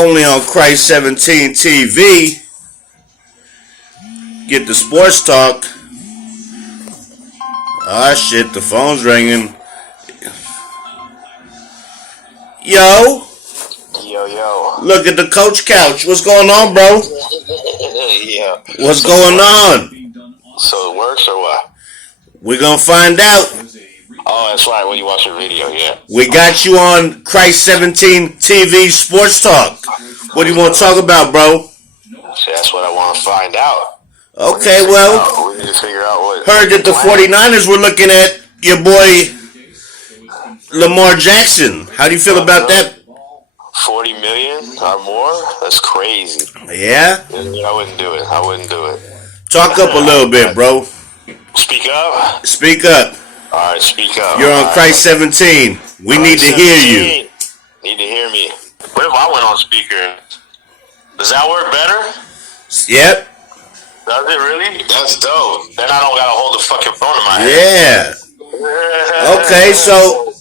only on Christ 17 TV. Get the sports talk. Ah, shit, the phone's ringing. Yo. Yo. Look at the coach couch. What's going on, bro? Yeah. What's going on? So it works or what? We're going to find out. Oh, that's right. When you watch your video, yeah. We got you on Christ 17 TV Sports Talk. What do you want to talk about, bro? See, that's what I want to find out. Okay, well, we need to figure out what. Heard that the 49ers were looking at your boy Lamar Jackson. How do you feel about that? 40 million or more? That's crazy. Yeah? I wouldn't do it. Talk up a little bit, bro. Speak up? Speak up. All right, speak up. You're on Christ 17. We need to hear you. Need to hear me. What if I went on speaker? Does that work better? Yep. Does it really? That's dope. Then I don't gotta hold the fucking phone in my Yeah. hand. Okay, so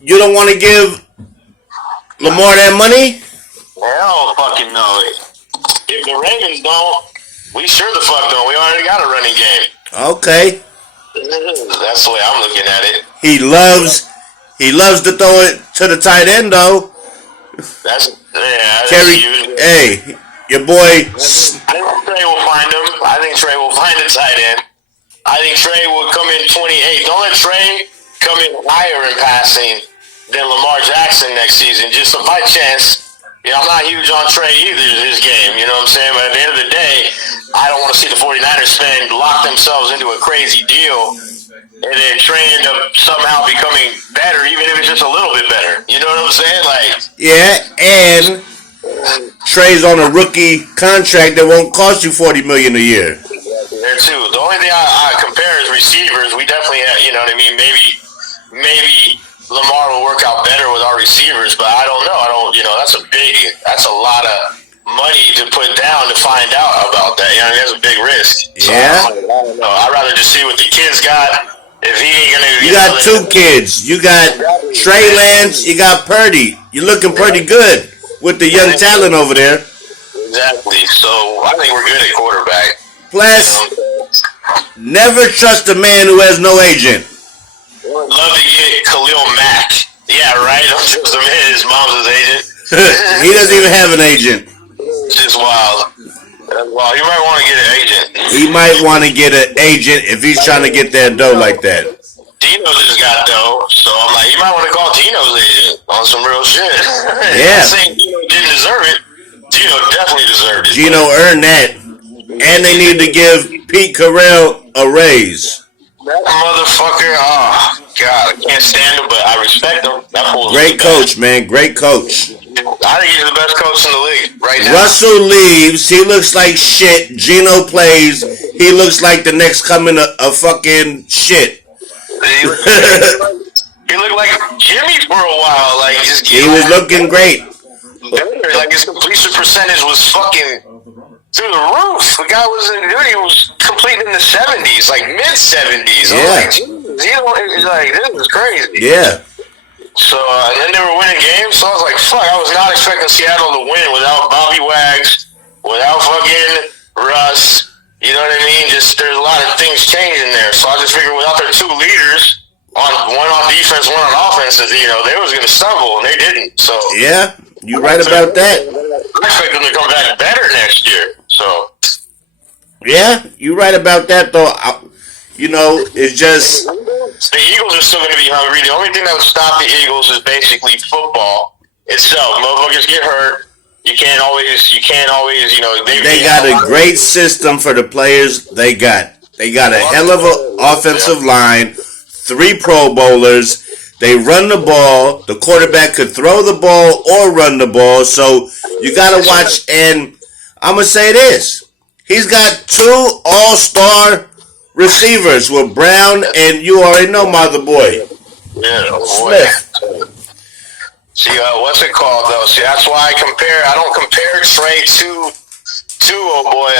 you don't want to give Lamar that money? Hell fucking no. If the Ravens don't, we sure the fuck don't. We already got a running game. Okay. That's the way I'm looking at it. He loves to throw it to the tight end though. Hey, your boy. I think Trey will find him. I think Trey will find the tight end. I think Trey will come in 28. Don't let Trey come in higher in passing than Lamar Jackson next season. Just by chance. You know, I'm not huge on Trey either this game. You know what I'm saying? But at the end of the day, I don't want to see the 49ers lock themselves into a crazy deal and then Trey end up somehow becoming better, even if it's just a little bit better. You know what I'm saying? Like, yeah, and Trey's on a rookie contract that won't cost you $40 million a year. There too. The only thing I compare is receivers. We definitely have, you know what I mean? Maybe Lamar will work out better with our receivers, but I don't know. That's a lot of money to put down to find out about that. You know, that's a big risk. So yeah. I don't know. I'd rather just see what the kids got. If he ain't gonna, you got two kids. You got Trey Lance. You got Purdy. You're looking pretty good with the young talent over there. Exactly. So I think we're good at quarterback. Plus, never trust a man who has no agent. Love to get Khalil Mack. Yeah, right. I'm just a man. His mom's his agent. He doesn't even have an agent. Just wild. Well, you might want to get an agent. He might want to get an agent if he's trying to get that dough like that. Dino just got dough, so I'm like, you might want to call Dino's agent on some real shit. Yeah. I'm saying Dino didn't deserve it. Dino definitely deserved it. Dino earned that. And they need to give Pete Carroll a raise. That motherfucker, oh, God, I can't stand him, but I respect him. That fool's great coach, man. Great coach. I think he's the best coach in the league right now. Russell leaves. He looks like shit. Gino plays. He looks like the next coming of fucking shit. He looked like Jimmy for a while. Like he was looking great. Like his completion percentage was fucking through the roof. The guy he was completing in the 70s, like mid 70s. Yeah. He's like, this is crazy. Yeah. So, and then they were winning games, so I was like, fuck, I was not expecting Seattle to win without Bobby Wags, without fucking Russ, you know what I mean? Just, there's a lot of things changing there, so I just figured without their two leaders, one on defense, one on offense, you know, they was going to stumble, and they didn't, so. Yeah, you're right about that. I expect them to come back better next year, so. Yeah, you're right about that, though. You know, it's just... The Eagles are still going to be hungry. The only thing that would stop the Eagles is basically football itself. Motherfuckers get hurt. You can't always, you know. They got a great system for the players they got. They got a hell of an offensive line, 3 Pro Bowlers. They run the ball. The quarterback could throw the ball or run the ball. So you got to watch. And I'm going to say this. He's got 2 all-star receivers with Brown and you already know Mother Boy. Yeah, Smith. See, what's it called though? See, that's why I don't compare Trey to too, oh boy,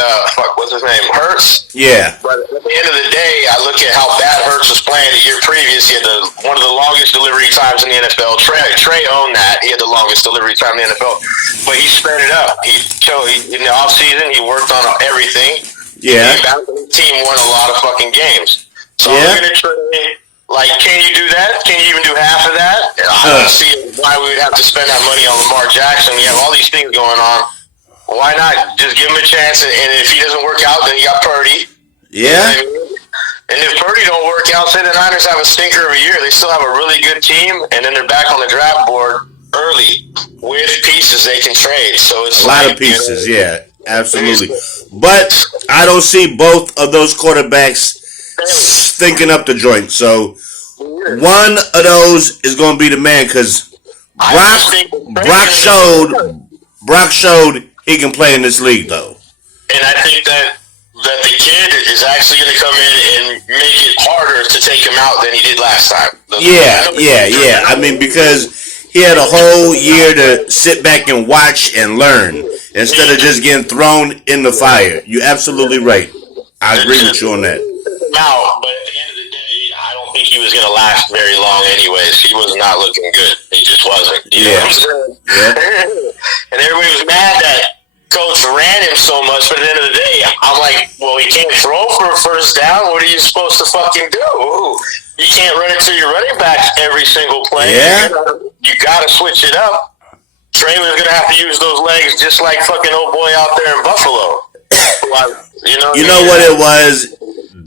what's his name? Hurts. Yeah. But at the end of the day, I look at how bad Hurts was playing the year previous. He had one of the longest delivery times in the NFL. Trey owned that. He had the longest delivery time in the NFL. But he sped it up. In the offseason, he worked on everything. Yeah. The team won a lot of fucking games. So Yeah. I'm looking at Trey. Like, can you do that? Can you even do half of that? I don't see why we would have to spend that money on Lamar Jackson. We have all these things going on. Why not just give him a chance? And if he doesn't work out, then you got Purdy. Yeah. You know what I mean? And if Purdy don't work out, say the Niners have a stinker of a year. They still have a really good team, and then they're back on the draft board early with pieces they can trade. So it's a lot of pieces, yeah, absolutely. But I don't see both of those quarterbacks stinking up the joint. So one of those is going to be the man because Brock showed he can play in this league, though. And I think that the kid is actually going to come in and make it harder to take him out than he did last time. Yeah. I mean, because he had a whole year to sit back and watch and learn instead of just getting thrown in the fire. You're absolutely right. I agree with you on that. Out, but at the end of the day, I don't think he was going to last very long anyways. He was not looking good. He just wasn't. You know what I'm saying? Yeah. And everybody was mad that Coach ran him so much, but at the end of the day, I'm like, well, he can't throw for a first down. What are you supposed to fucking do? You can't run it to your running back every single play. Yeah. You got to switch it up. Trey was going to have to use those legs just like fucking old boy out there in Buffalo. You know what it was?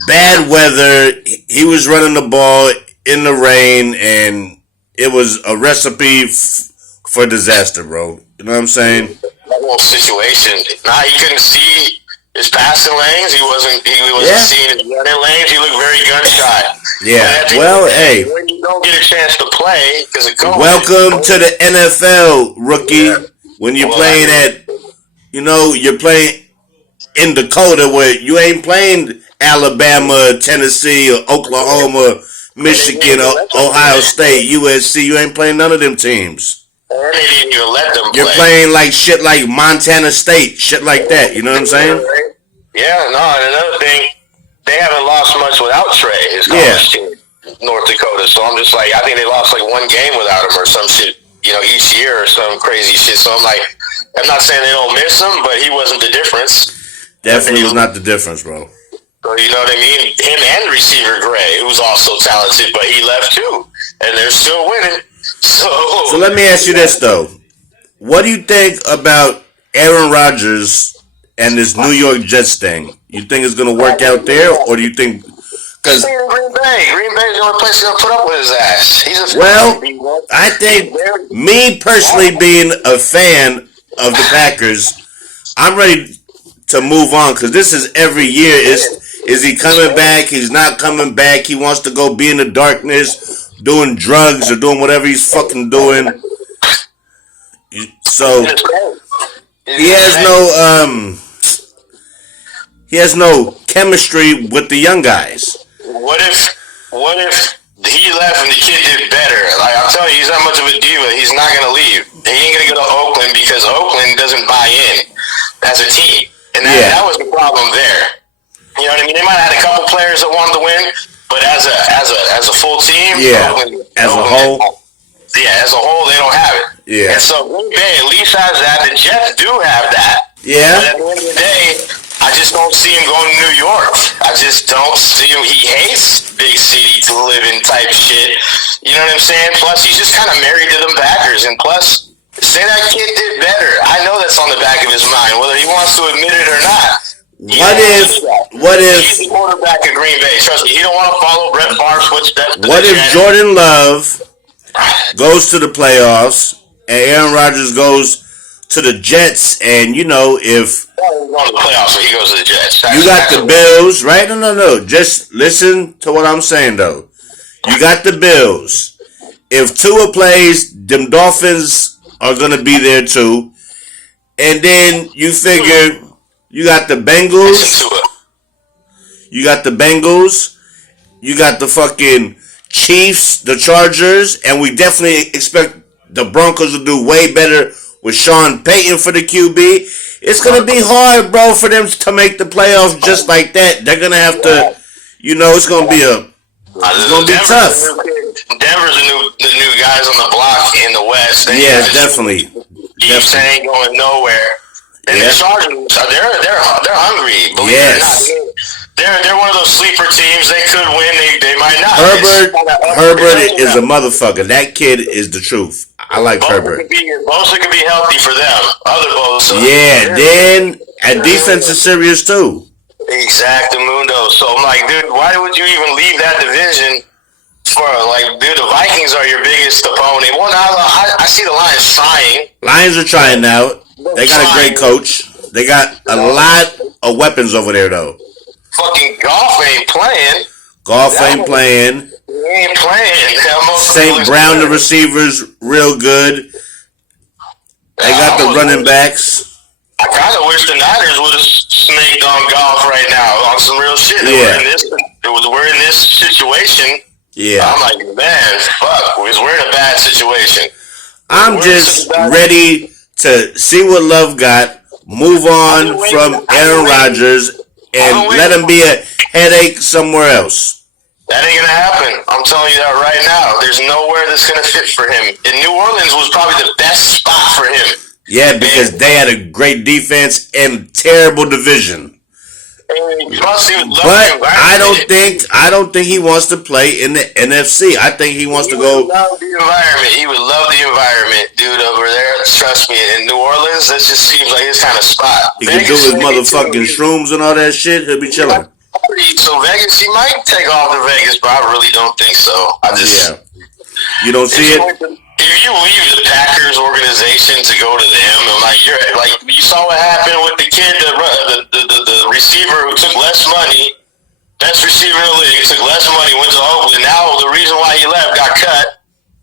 Bad weather. He was running the ball in the rain, and it was a recipe for disaster, bro. You know what I'm saying? That whole situation. He couldn't see his passing lanes. He wasn't seeing his running lanes. He looked very gun shy. Yeah. Well, hey. When you don't get a chance to play because of COVID. Welcome to the NFL, rookie. Yeah. When you're playing you're playing in Dakota where you ain't playing Alabama, Tennessee, or Oklahoma, Michigan, or Ohio State, USC. You ain't playing none of them teams. And they didn't even let them play. You're playing like shit like Montana State, shit like that. You know what I'm saying? Yeah, no, and another thing, they haven't lost much without Trey, his college team, North Dakota. So I'm just like, I think they lost like one game without him or some shit, each year or some crazy shit. So I'm like, I'm not saying they don't miss him, but he wasn't the difference. Definitely was not the difference, bro. So you know what I mean? Him and receiver Gray, who's also talented, but he left too, and they're still winning. So let me ask you this though: what do you think about Aaron Rodgers and this New York Jets thing? You think it's gonna work out there, or do you think? Because Green Bay's the only place he's gonna put up with his ass. I think me personally being a fan of the Packers, I'm ready to move on because this is every year. Is he coming back? He's not coming back. He wants to go be in the darkness, doing drugs or doing whatever he's fucking doing. So he has no chemistry with the young guys. What if he left and the kid did better? Like I'm telling you, he's not much of a diva. He's not gonna leave. He ain't gonna go to Oakland because Oakland doesn't buy in as a team, and that was the problem there. You know what I mean? They might have had a couple players that wanted to win, but as a full team, Oakland, as a whole, they don't have it. Yeah. And so Green Bay at least has that. The Jets do have that. Yeah. But at the end of the day, I just don't see him going to New York. I just don't see him. He hates big city to live in type shit. You know what I'm saying? Plus, he's just kind of married to them Packers. And plus, say that kid did better. I know that's on the back of his mind, whether he wants to admit it or not. What if he's the quarterback of Green Bay? Trust me, he don't want to follow Brett Favre's footsteps. What if Jordan Love goes to the playoffs and Aaron Rodgers goes to the Jets? And if he's going to the playoffs, so he goes to the Jets. You got the Bills, right? No. Just listen to what I'm saying, though. You got the Bills. If Tua plays, them Dolphins are going to be there too. And then you figure you got the Bengals. You got the Bengals. You got the fucking Chiefs, the Chargers. And we definitely expect the Broncos to do way better with Sean Payton for the QB. It's gonna be hard, bro, for them to make the playoffs just like that. They're gonna have to, it's gonna be tough. Denver's the new guys on the block in the West. Yes, definitely. Chiefs ain't going nowhere. And the Chargers, they're hungry. Believe it or not. They're one of those sleeper teams. They could win. They might not. Herbert is a motherfucker. That kid is the truth. I like Herbert. Bosa could be healthy for them. Other Bosa. Yeah, then at defense is serious too. Exactamundo. So I'm like, dude, why would you even leave that division for, dude, the Vikings are your biggest opponent. Well, now I see the Lions trying. Lions are trying now. They got a great coach. They got a lot of weapons over there, though. Fucking Goff ain't playing. He ain't playing. St. Brown, the receivers, real good. They got the running backs. I kind of wish the Niners would have snaked on Goff right now on some real shit. We're in this situation. Yeah. I'm like, man, fuck. We're in a bad situation. I'm just ready to see what Love got, move on from Aaron Rodgers, and let him be a headache somewhere else. That ain't gonna happen. I'm telling you that right now. There's nowhere that's gonna fit for him. And New Orleans was probably the best spot for him. Yeah, because they had a great defense and terrible division. But I don't think he wants to play in the NFC. I think he wants to go. He would love the environment. He would love the environment, dude, over there. Trust me. In New Orleans, that just seems like his kind of spot. He can do his motherfucking shrooms and all that shit. He'll be chilling. So Vegas, he might take off to Vegas, but I really don't think so. You don't see it? If you leave the Packers organization to go to them, and you saw what happened with the kid, the receiver who took less money, best receiver in the league, took less money, went to Oakland. Now the reason why he left got cut.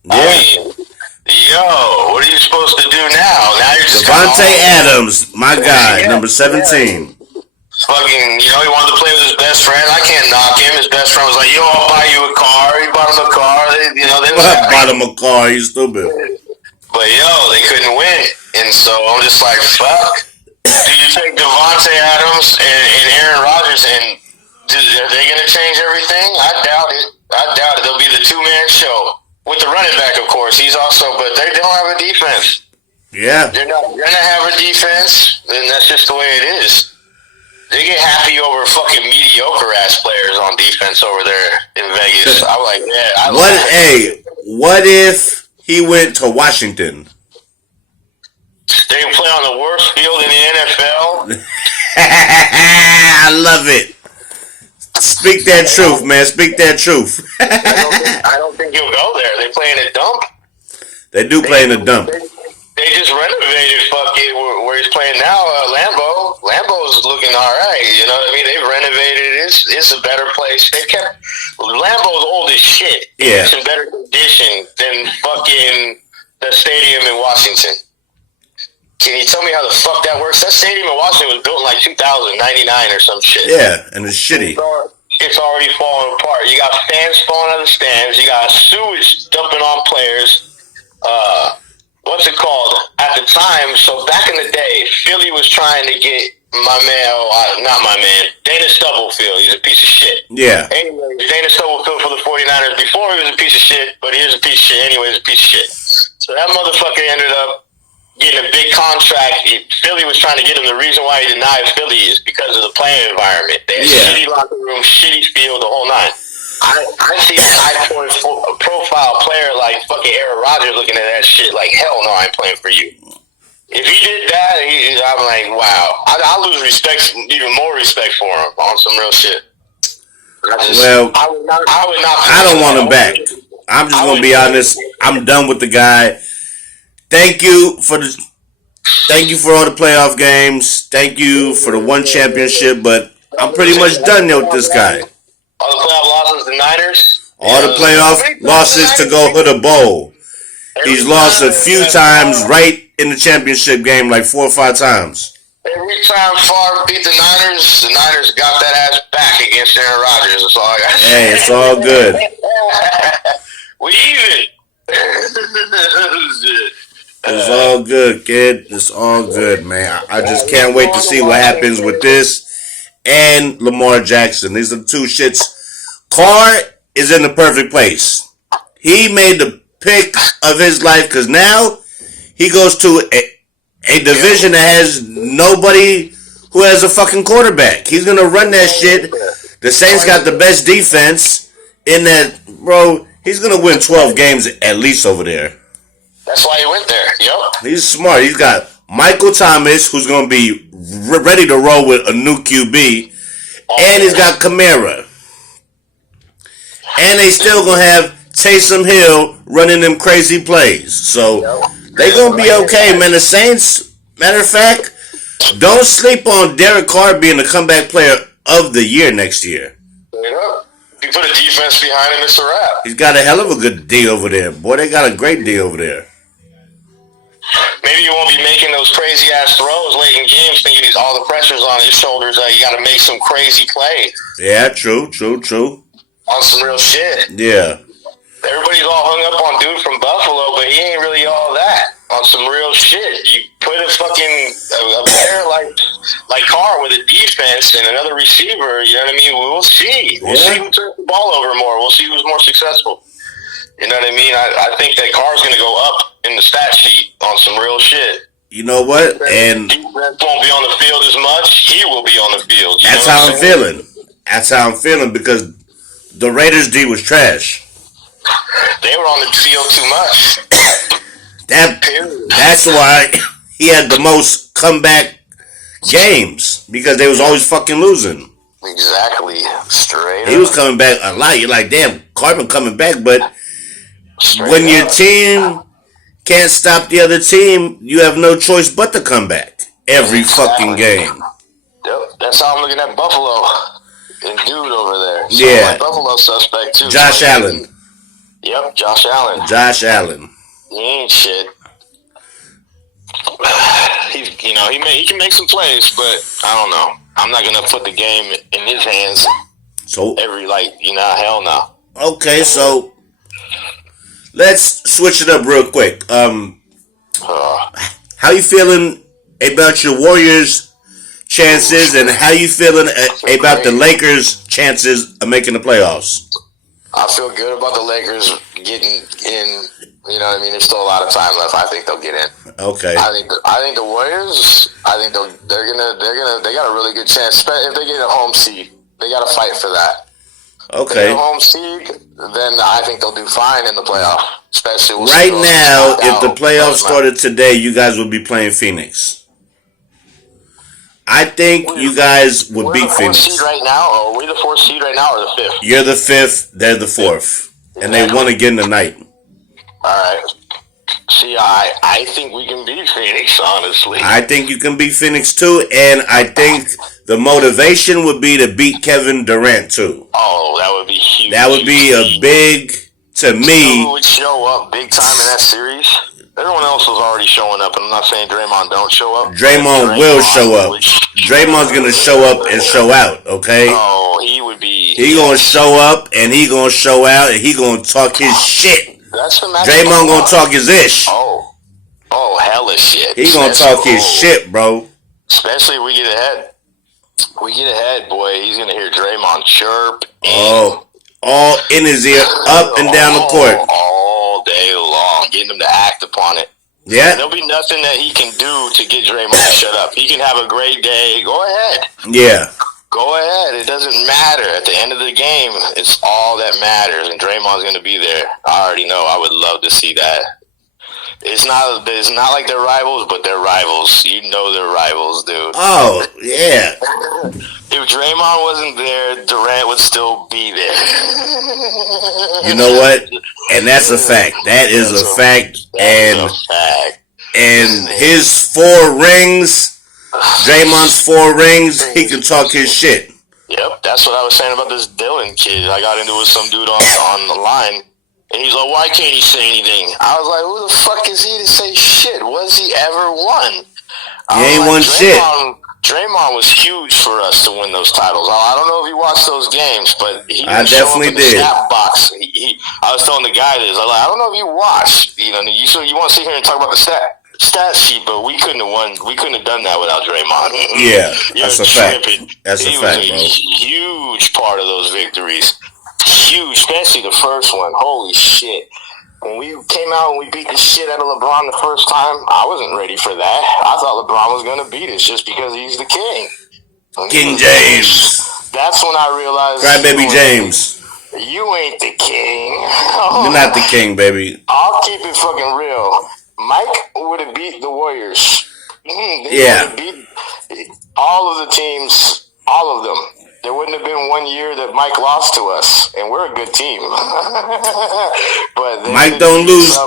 Yeah. I mean, what are you supposed to do now? Now you're just Devontae Adams, my guy, number 17. Fucking, he wanted to play with his best friend. I can't knock him. His best friend was like, I'll buy you a car. He bought him a car. They bought him a car. He's stupid. But, they couldn't win. And so I'm just like, fuck. Do you take Devontae Adams and Aaron Rodgers and are they going to change everything? I doubt it. They'll be the two-man show. With the running back, of course. He's also, but they don't have a defense. Yeah. They're not going to have a defense, and that's just the way it is. They get happy over fucking mediocre ass players on defense over there in Vegas. I'm like, what if he went to Washington? They play on the worst field in the NFL. I love it. Speak that truth, man. Speak that truth. I don't think he'll go there. They play in a dump. They do play in a dump. They just renovated fucking where he's playing now, Lambeau. Lambeau's looking all right. You know what I mean? They've renovated it. It's a better place. They kept Lambeau's old as shit. Yeah. It's in better condition than fucking the stadium in Washington. Can you tell me how the fuck that works? That stadium in Washington was built in like 2099 or some shit. Yeah, and it's shitty. It's already falling apart. You got fans falling out of the stands. You got sewage dumping on players. What's it called? At the time, so back in the day, Philly was trying to get not my man, Dana Stubblefield. He's a piece of shit. Yeah. Anyways, Dana Stubblefield for the 49ers. Before he was a piece of shit, but he was a piece of shit. Anyways, a piece of shit. So that motherfucker ended up getting a big contract. Philly was trying to get him. The reason why he denied Philly is because of the playing environment. They had shitty locker room, shitty field, the whole nine. I see a high-profile player like fucking Aaron Rodgers looking at that shit like, hell no, I ain't playing for you. If he did that, I'm like, wow. I'll lose respect, even more respect for him on some real shit. I would not. I don't want him back. I'm just going to be honest. I'm done with the guy. Thank you for all the playoff games. Thank you for the one championship, but I'm pretty much done with this guy. All the playoff losses, the Niners. All the playoff losses to go to the bowl. He's lost a few times right in the championship game, like 4 or 5 times. Every time Favre beat the Niners got that ass back against Aaron Rodgers. That's all I got to say. Hey, it's all good. We even. It's all all good, kid. It's all good, man. I just can't wait to see what happens with this and Lamar Jackson. These are the two shits. Carr is in the perfect place. He made the pick of his life because now he goes to a division that has nobody who has a fucking quarterback. He's going to run that shit. The Saints got the best defense in that, bro. He's going to win 12 games at least over there. That's why he went there. Yep. He's smart. He's got Michael Thomas, who's going to be ready to roll with a new QB. And he's got Kamara. And they still going to have Taysom Hill running them crazy plays. So they going to be okay, man. The Saints, matter of fact, don't sleep on Derek Carr being the comeback player of the year next year. Yep. You put a defense behind him, it's a wrap. He's got a hell of a good D over there. Boy, they got a great D over there. Maybe you won't be making those crazy ass throws late in games, thinking all the pressure's on his shoulders. You got to make some crazy play. Yeah, true. On some real shit. Yeah. Everybody's all hung up on dude from Buffalo, but he ain't really all that. On some real shit. You put a player like Carr with a defense and another receiver, you know what I mean? We'll see. We'll see who turns the ball over more. We'll see who's more successful. You know what I mean? I think that Carr's going to go up in the stat sheet on some real shit. You know what? And defense won't be on the field as much. He will be on the field. That's how I'm feeling. That's how I'm feeling because the Raiders' D was trash. They were on the field too much. That's why he had the most comeback games because they was always fucking losing. Exactly. Straight He was coming back a lot. You're like, damn, Carter coming back. But when your team can't stop the other team, you have no choice but to come back every fucking game. Yep. That's how I'm looking at Buffalo and dude over there. So Yeah. Buffalo suspect too. Josh Allen. Yep, Josh Allen. Josh Allen. He ain't shit. He can make some plays, but I don't know. I'm not gonna put the game in his hands. So hell no. Okay, so let's switch it up real quick. How you feeling about your Warriors' chances, and how you feeling about the Lakers' chances of making the playoffs? I feel good about the Lakers getting in. You know what I mean? There's still a lot of time left. I think they'll get in. Okay. I think the Warriors. I think they got a really good chance. If they get a home seed, they got to fight for that. Okay. If they get a home seed, then I think they'll do fine in the playoff. Especially right now, if the playoffs started today, you guys would be playing Phoenix. I think you guys would beat Phoenix. Seed right now? Are we the fourth seed right now or the fifth? You're the fifth. They're the fourth, and they won again tonight. All right. See, I think we can beat Phoenix, honestly. I think you can beat Phoenix too, and I think the motivation would be to beat Kevin Durant too. Oh, that would be huge. That would be a big, to me. Who would show up big time in that series? Everyone else was already showing up, and I'm not saying Draymond don't show up. Draymond will show up. Draymond's going to show up and show out, okay? Oh, he would be. He going to show up, and he going to show out, and he going to talk his shit. That's the match. Draymond going to talk his ish. Oh, hella shit. He going to talk his shit, bro. Especially if we get ahead. Boy. He's going to hear Draymond chirp. All in his ear, up and down the court. All day long, getting him to act upon it. Yeah. There'll be nothing that he can do to get Draymond to shut up. He can have a great day. Go ahead. Yeah. Go ahead. It doesn't matter. At the end of the game, it's all that matters, and Draymond's going to be there. I already know. I would love to see that. It's not like they're rivals, but they're rivals. You know they're rivals, dude. Oh, yeah. If Draymond wasn't there, Durant would still be there. You know what? And that's a fact. That is a fact. And his 4 rings, Draymond's 4 rings, he can talk his shit. Yep, that's what I was saying about this Dylan kid. I got into it with some dude on the line. And he's like, why can't he say anything? I was like, who the fuck is he to say shit? Was he ever won? He ain't won shit. Draymond was huge for us to win those titles. I don't know if you watched those games, but he I definitely did. Stat box. I was telling the guy this. I was like, I don't know if you watched. You want to sit here and talk about the stat. stat sheet, but we couldn't have won. We couldn't have done that without Draymond. Yeah, You're that's a fact. tripping. That's a He fact, was bro. a huge part of those victories. Huge, especially the first one. Holy shit. When we came out and we beat the shit out of LeBron the first time, I wasn't ready for that. I thought LeBron was going to beat us just because he's the king. King James. That's when I realized... Crybaby James. You ain't the king. You're not the king, baby. I'll keep it fucking real. Mike would have beat the Warriors. Yeah. Would have beat all of the teams, all of them. There wouldn't have been one year that Mike lost to us, and we're a good team. But Mike don't lose.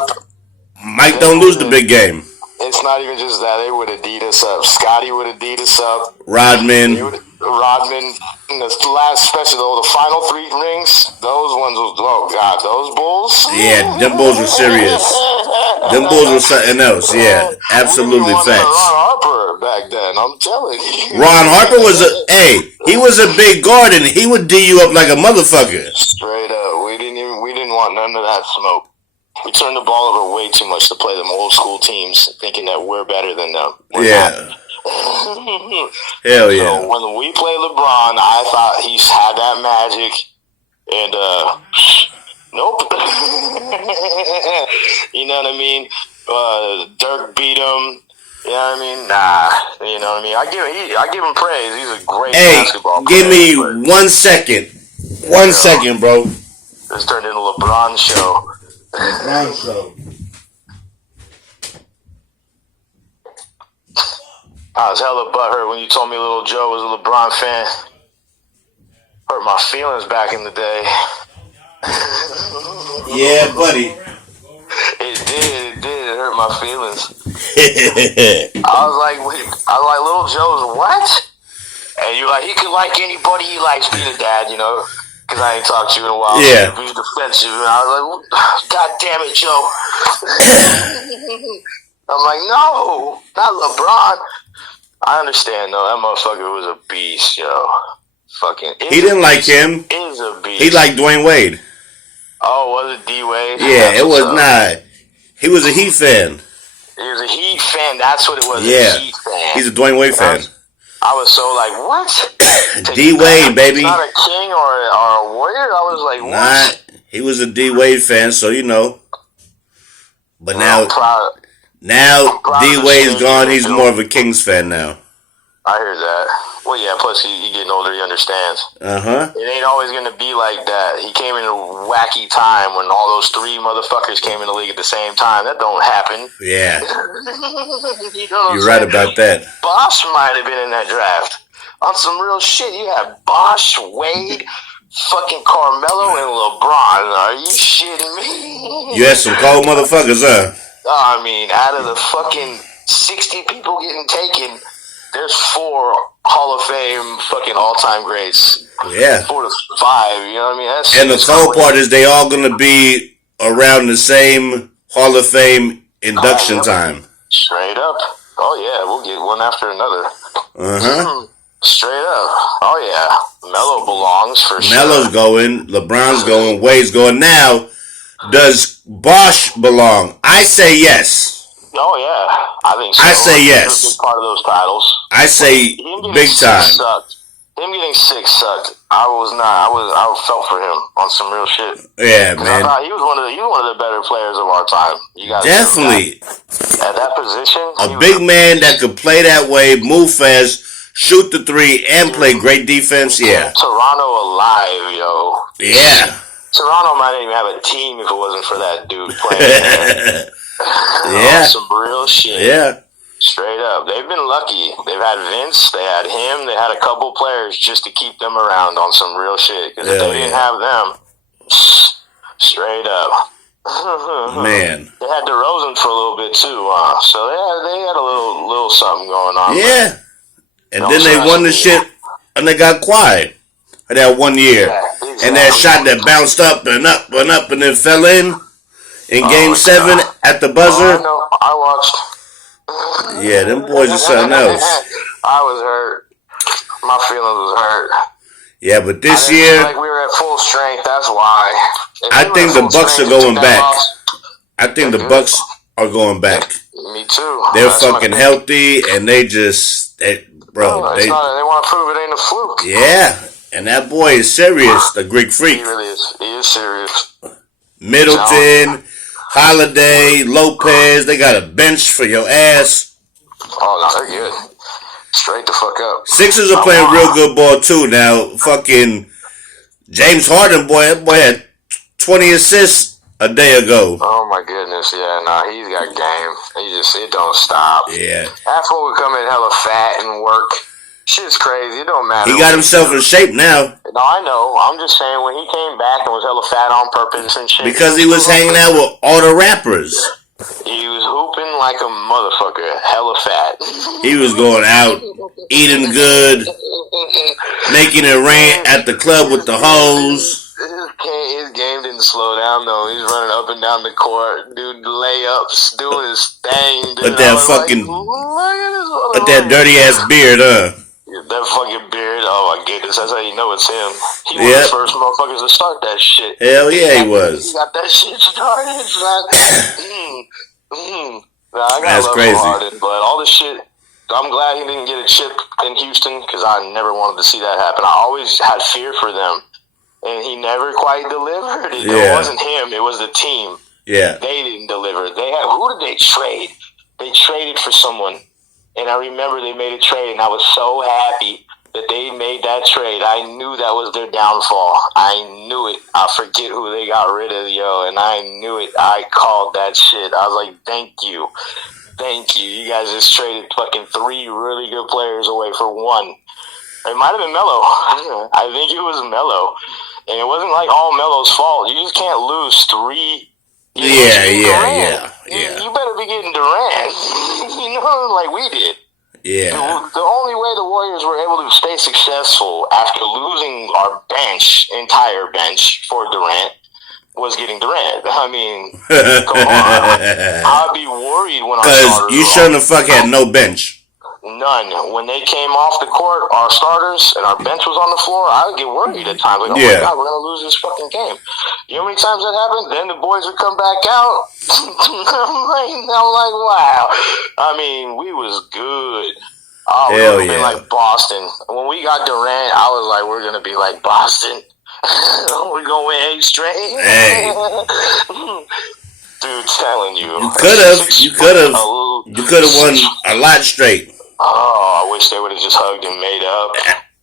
Mike don't lose the big game. It's not even just that. They would have D'd us up. Scotty would have D'd us up. Rodman. Rodman, the last, especially the final 3 rings, those ones was, oh God, those Bulls? Yeah, them Bulls were serious. Them Bulls were something else. Yeah, absolutely facts. Ron Harper back then, I'm telling you. Ron Harper was he was a big guard and he would D you up like a motherfucker. Straight up, we didn't want none of that smoke. We turned the ball over way too much to play them old school teams, thinking that we're better than them. We're not. Hell yeah. So when we played LeBron, I thought he's had that magic, and nope. You know what I mean? Dirk beat him. You know what I mean? Nah. You know what I mean? I give him praise. He's a great basketball player. Give me 1 second. 1 second, bro. This turned into a LeBron show. LeBron show. I was hella butthurt when you told me Little Joe was a LeBron fan. Hurt my feelings back in the day. Yeah, buddy. It did. It hurt my feelings. I was like, Little Joe's what? And you're like, he could like anybody he likes, being a dad, you know, because I ain't talked to you in a while. Yeah. So he's defensive. And I was like, well, God damn it, Joe. I'm like, no, not LeBron. I understand, though. That motherfucker was a beast, yo. Fucking. He didn't like him. Is a beast. He liked Dwayne Wade. Oh, was it D-Wade? Yeah, it was not. He was a Heat fan. He was a Heat fan. That's what it was. Yeah. A Heat fan. He's a Dwayne Wade fan. I was so like, what? D-Wade, baby. Not a king or a warrior? I was like, what? Nah, he was a D-Wade fan, so you know. But now D-Wade's gone. He's more of a Kings fan now. I hear that. Well, yeah, plus he getting older, he understands. Uh-huh. It ain't always going to be like that. He came in a wacky time when all those 3 motherfuckers came in the league at the same time. That don't happen. Yeah. You know You're right about that. Bosh might have been in that draft. On some real shit, you have Bosh, Wade, fucking Carmelo, and LeBron. Are you shitting me? You had some cold motherfuckers, huh? I mean, out of the fucking 60 people getting taken, there's 4 Hall of Fame fucking all-time greats. Yeah. 4 to 5, you know what I mean? That's And the cold part is they all going to be around the same Hall of Fame induction time. Straight up. Oh, yeah, we'll get one after another. Uh-huh. Straight up. Oh, yeah. Melo belongs for sure. Melo's going. LeBron's going. Wade's going. Now, does Bosh belong? I say yes. Oh, yeah. I think so. I say yes. He's a big part of those titles. I say big time. Sucked. Him getting 6 sucked. I felt for him on some real shit. Yeah, I man. thought he was one of the better players of our time. You guys Definitely. At that position, A big man that could play that way, move fast, shoot the 3, and play great defense. Yeah. Toronto alive, yo. Yeah. Toronto might not even have a team if it wasn't for that dude playing. Yeah. Some real shit. Yeah. Straight up. They've been lucky. They've had Vince, they had him, they had a couple players just to keep them around on some real shit. Because if they didn't have them, straight up. Man. They had DeRozan for a little bit too, so they had a little something going on. Yeah. And then they won the shit and they got quiet for that 1 year. Yeah, exactly. And that shot that bounced up and up and up and then fell in Game 7 at the buzzer. I know. I watched. Yeah, them boys are something else. I was hurt. My feelings was hurt. Yeah, but this I didn't year, feel like we were at full strength. That's why. If I we were think at the full Bucks are strength, going took that back. loss. I think the Bucks are going back. Me Me too. They're fucking healthy, and they just, they want to prove it ain't a fluke. Yeah, and that boy is serious, the Greek Freak. He really is. He is serious. Middleton, Holiday, Lopez, they got a bench for your ass. Oh, no, they're good. Straight the fuck up. Sixers are playing real good ball, too. Now, fucking James Harden, that boy had 20 assists a day ago. Oh, my goodness. Yeah, nah, he's got game. It don't stop. Yeah. That fool would come in hella fat and work. Shit's crazy. It don't matter. He got himself in shape now. No, I know. I'm just saying when he came back and was hella fat on purpose and shit. Because he was hanging out with all the rappers. He was hooping like a motherfucker. Hella fat. He was going out, eating good, making it rain at the club with the hoes. His game didn't slow down though. He's running up and down the court, doing layups, doing his thing. Dude. With that fucking, with that dirty ass beard, huh? That fucking beard, oh my goodness, that's how you know it's him. He was the first motherfuckers to start that shit. Hell yeah, he was. He got that shit started. That's crazy. Harden, but all this shit, I'm glad he didn't get a chip in Houston because I never wanted to see that happen. I always had fear for them, and he never quite delivered. It wasn't him, it was the team. Yeah. They didn't deliver. Who did they trade? They traded for someone. And I remember they made a trade, and I was so happy that they made that trade. I knew that was their downfall. I knew it. I forget who they got rid of, and I knew it. I called that shit. I was like, thank you. Thank you. You guys just traded fucking 3 really good players away for 1. It might have been Melo. I think it was Melo. And it wasn't like all Melo's fault. You just can't lose 3. Yeah. You better be getting Durant, like we did. Yeah. The only way the Warriors were able to stay successful after losing our entire bench for Durant, was getting Durant. I mean, come on. I'd be worried when our starters. Because you sure the fuck had no bench. None. When they came off the court, our starters and our bench was on the floor, I would get worried at times. Like, oh my God, we're going to lose this fucking game. You know how many times that happened? Then the boys would come back out. I'm like, wow. I mean, we was good. Oh, we would have been like Boston. When we got Durant, I was like, we're going to be like Boston. We're going to win 8 straight. Hey. Dude, telling you. You could have won a lot straight. Oh, I wish they would have just hugged and made up.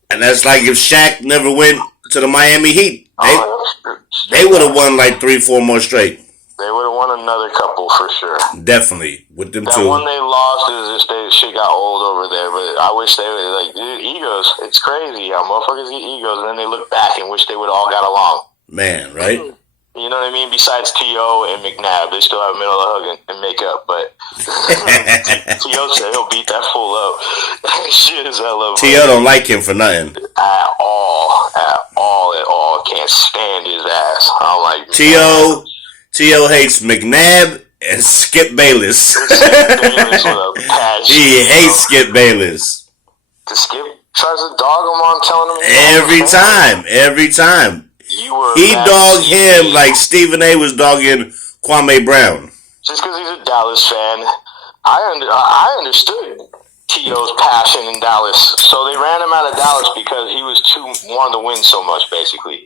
And that's like if Shaq never went to the Miami Heat. They would have won like 3-4 more straight. They would have won another couple for sure. Definitely. With them that two. That one they lost is just shit got old over there. But I wish they would, dude, egos. It's crazy how motherfuckers get egos and then they look back and wish they would have all got along. Man, right? You know what I mean? Besides T.O. and McNabb, they still have a middle of hugging and make up, but T.O. said he'll beat that fool up. Shit is hella funny. T.O. don't like him for nothing. At all. Can't stand his ass. I'm like, T.O. hates McNabb and Skip Bayless. He hates Skip Bayless. Skip tries to dog him on telling him every time. He dogged him like Stephen A. was dogging Kwame Brown. Just because he's a Dallas fan, I understood T.O.'s passion in Dallas. So they ran him out of Dallas because he was wanted to win so much. Basically,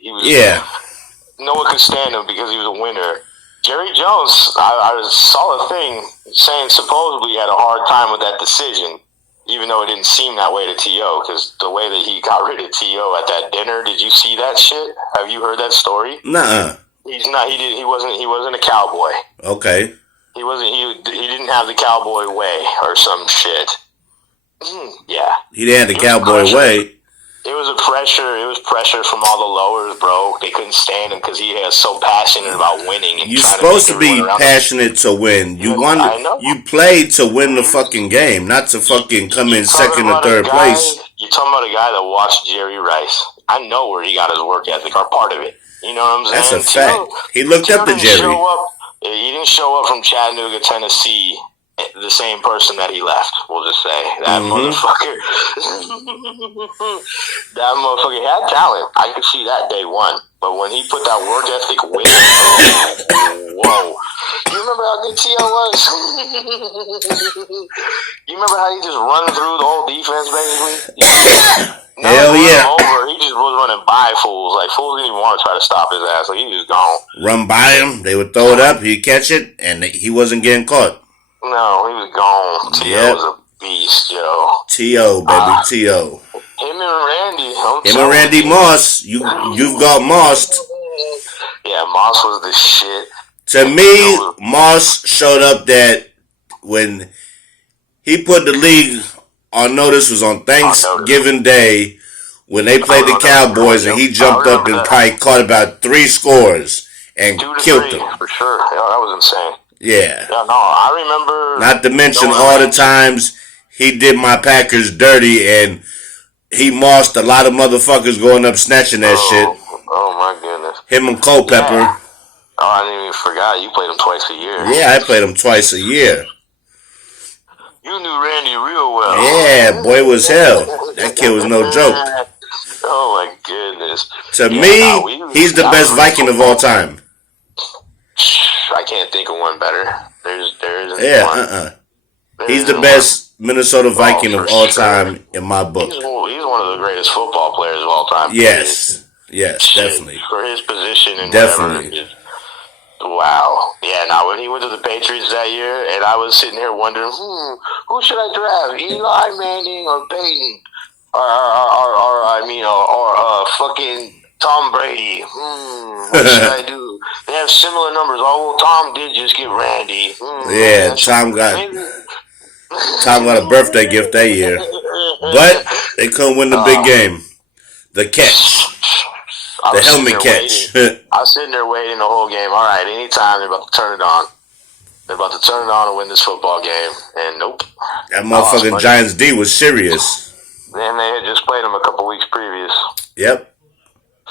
no one could stand him because he was a winner. Jerry Jones, I saw a thing saying supposedly he had a hard time with that decision. Even though it didn't seem that way to T.O., because the way that he got rid of T.O. at that dinner, did you see that shit? Have you heard that story? Nuh-uh. He's not. He wasn't a cowboy. Okay. He wasn't. He didn't have the cowboy way or some shit. Yeah. He didn't have the cowboy way. It was pressure from all the lowers, bro. They couldn't stand him because he is so passionate about winning. And you're supposed to be passionate to win. You played to win the fucking game, not to fucking come in second or third place. You're talking about a guy that watched Jerry Rice. I know where he got his work ethic, or part of it. You know what I'm saying? That's a fact. He looked up to Jerry. He didn't show up from Chattanooga, Tennessee, the same person that he left, we'll just say. That motherfucker. That motherfucker had talent. I could see that day one. But when he put that work ethic with whoa. You remember how good T.O. was? You remember how he just run through the whole defense, basically? Hell yeah. Over. He just was running by fools. Like, fools didn't even want to try to stop his ass. Like, he was gone. Run by him, they would throw it up, he'd catch it, and he wasn't getting caught. No, he was gone. T.O. was a beast, yo. T.O., baby, T.O. Him and Randy. Him and Randy Moss. You've got Mossed. Yeah, Moss was the shit. To me, Moss showed up that when he put the league on notice was on Thanksgiving Day when they played the Cowboys, and he jumped up and probably caught about 3 scores and killed them. For sure. Yeah, that was insane. Yeah. No, I remember. Not to mention all the times he did my Packers dirty, and he mossed a lot of motherfuckers going up snatching that shit. Oh my goodness. Him and Culpepper. Yeah. Oh, I didn't even forgot. You played him twice a year. Yeah, I played him twice a year. You knew Randy real well. Yeah, boy was hell. That kid was no joke. Oh my goodness. To me, he's the best Viking of all time. I can't think of one better. There isn't one. He's the best Minnesota Viking of all time in my book. He's one of the greatest football players of all time. Yes, definitely. For his position and definitely. Whatever. Wow. Yeah, now when he went to the Patriots that year, and I was sitting here wondering, who should I draft? Eli Manning or Peyton? Or fucking Tom Brady. What should I do? They have similar numbers. Oh, well, Tom did just get Randy. Yeah, Tom got a birthday gift that year. But they couldn't win the big game. The catch. The helmet catch. I was sitting there waiting the whole game. All right, anytime they're about to turn it on. They're about to turn it on and win this football game. And nope. That motherfucking Giants D was serious. And they had just played them a couple weeks previous. Yep.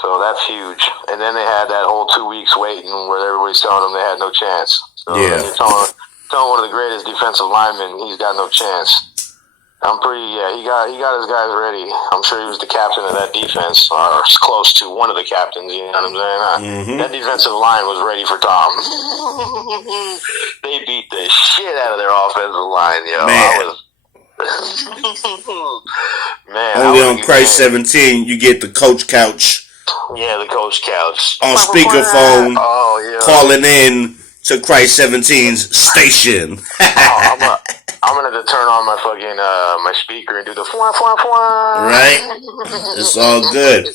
So that's huge. And then they had that whole 2 weeks waiting where everybody's telling them they had no chance. So yeah. You're telling one of the greatest defensive linemen he's got no chance. He got his guys ready. I'm sure he was the captain of that defense, or close to one of the captains, you know what I'm saying? Mm-hmm. That defensive line was ready for Tom. They beat the shit out of their offensive line, yo. Man. Only on Christ 17, you get the coach couch. Yeah, the coach couch. On speakerphone, calling in to Christ 17's station. I'm gonna have to turn on my fucking my speaker and do the fwah, fwah, fwah. Right? It's all good.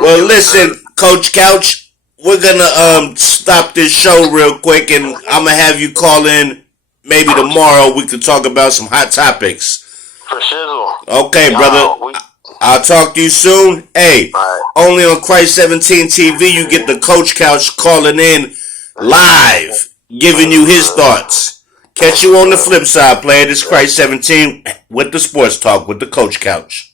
Well, listen, Coach Couch, we're gonna stop this show real quick, and I'm gonna have you call in maybe tomorrow. We could talk about some hot topics. For shizzle. Okay, brother. I'll talk to you soon. Hey, only on Christ 17 TV, you get the Coach Couch calling in live, giving you his thoughts. Catch you on the flip side, player. This is Christ 17 with the Sports Talk with the Coach Couch.